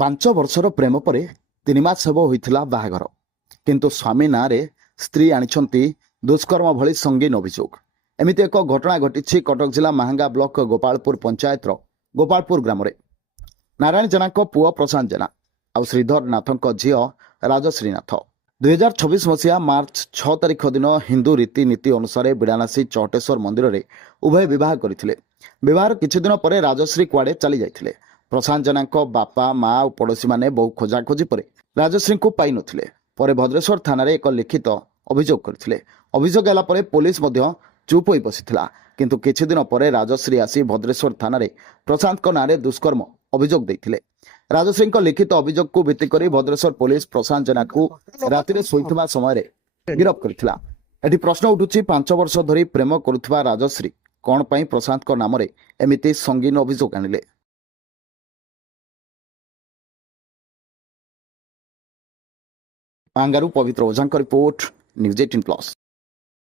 ପାଞ୍ଚ ବର୍ଷର ପ୍ରେମ ପରେ 3 ମାସ ହେବ ହୋଇଥିଲା ବାହାଘର, କିନ୍ତୁ ସ୍ୱାମୀ ନାଁରେ ସ୍ତ୍ରୀ ଆଣିଛନ୍ତି ଦୁଷ୍କର୍ମ ଭଳି ସଙ୍ଗୀନ ଅଭିଯୋଗ। ଏମିତି ଏକ ଘଟଣା ଘଟିଛି କଟକ ଜିଲ୍ଲା ମାହାଙ୍ଗା ବ୍ଲକ ଗୋପାଳପୁର ପଞ୍ଚାୟତର ଗୋପାଳପୁର ଗ୍ରାମରେ। ନାରାୟଣ ଜେନାଙ୍କ ପୁଅ ପ୍ରଶାନ୍ତ ଜେନା ଆଉ ଶ୍ରୀଧର ନାଥଙ୍କ ଝିଅ ରାଜଶ୍ରୀ ନାଥ 2026 ମସିହା ମାର୍ଚ୍ଚ 6 ତାରିଖ ଦିନ ହିନ୍ଦୁ ରୀତିନୀତି ଅନୁସାରେ ବିଡ଼ାନାସୀ ଚହଟେଶ୍ୱର ମନ୍ଦିରରେ ଉଭୟ ବିବାହ କରିଥିଲେ। ବିବାହର କିଛି ଦିନ ପରେ ରାଜଶ୍ରୀ କୁଆଡ଼େ ଚାଲି ଯାଇଥିଲେ। ପ୍ରଶାନ୍ତ ଜେନାଙ୍କ ବାପା ମା ଓ ପଡ଼ୋଶୀମାନେ ବହୁ ଖୋଜାଖୋଜି ପରେ ରାଜଶ୍ରୀଙ୍କୁ ପାଇନଥିଲେ। ପରେ ଭଦ୍ରେଶ୍ୱର ଥାନାରେ ଏକ ଲିଖିତ ଅଭିଯୋଗ କରିଥିଲେ। ଅଭିଯୋଗ ହେଲା ପରେ ପୋଲିସ ମଧ୍ୟ ଚୁପ୍ ହୋଇ ବସିଥିଲା, କିନ୍ତୁ କିଛି ଦିନ ପରେ ରାଜଶ୍ରୀ ଆସି ଭଦ୍ରେଶ୍ୱର ଥାନାରେ ପ୍ରଶାନ୍ତଙ୍କ ନାଁରେ ଦୁଷ୍କର୍ମ ଅଭିଯୋଗ ଦେଇଥିଲେ। ରାଜଶ୍ରୀଙ୍କ ଲିଖିତ ଅଭିଯୋଗକୁ ଭିତ୍ତି କରି ଭଦ୍ରେଶ୍ୱର ପୋଲିସ ପ୍ରଶାନ୍ତ ଜେନାଙ୍କୁ ରାତିରେ ଶୋଇଥିବା ସମୟରେ ଗିରଫ କରିଥିଲା। ଏଠି ପ୍ରଶ୍ନ ଉଠୁଛି, 5 ବର୍ଷ ଧରି ପ୍ରେମ କରୁଥିବା ରାଜଶ୍ରୀ କ'ଣ ପାଇଁ ପ୍ରଶାନ୍ତଙ୍କ ନାମରେ ଏମିତି ସଙ୍ଗୀନ ଅଭିଯୋଗ ଆଣିଲେ? ମାହାଙ୍ଗାରୁ ପବିତ୍ର ଓଝାଙ୍କ ରିପୋର୍ଟ, ନ୍ୟୁଜ୍ 18+।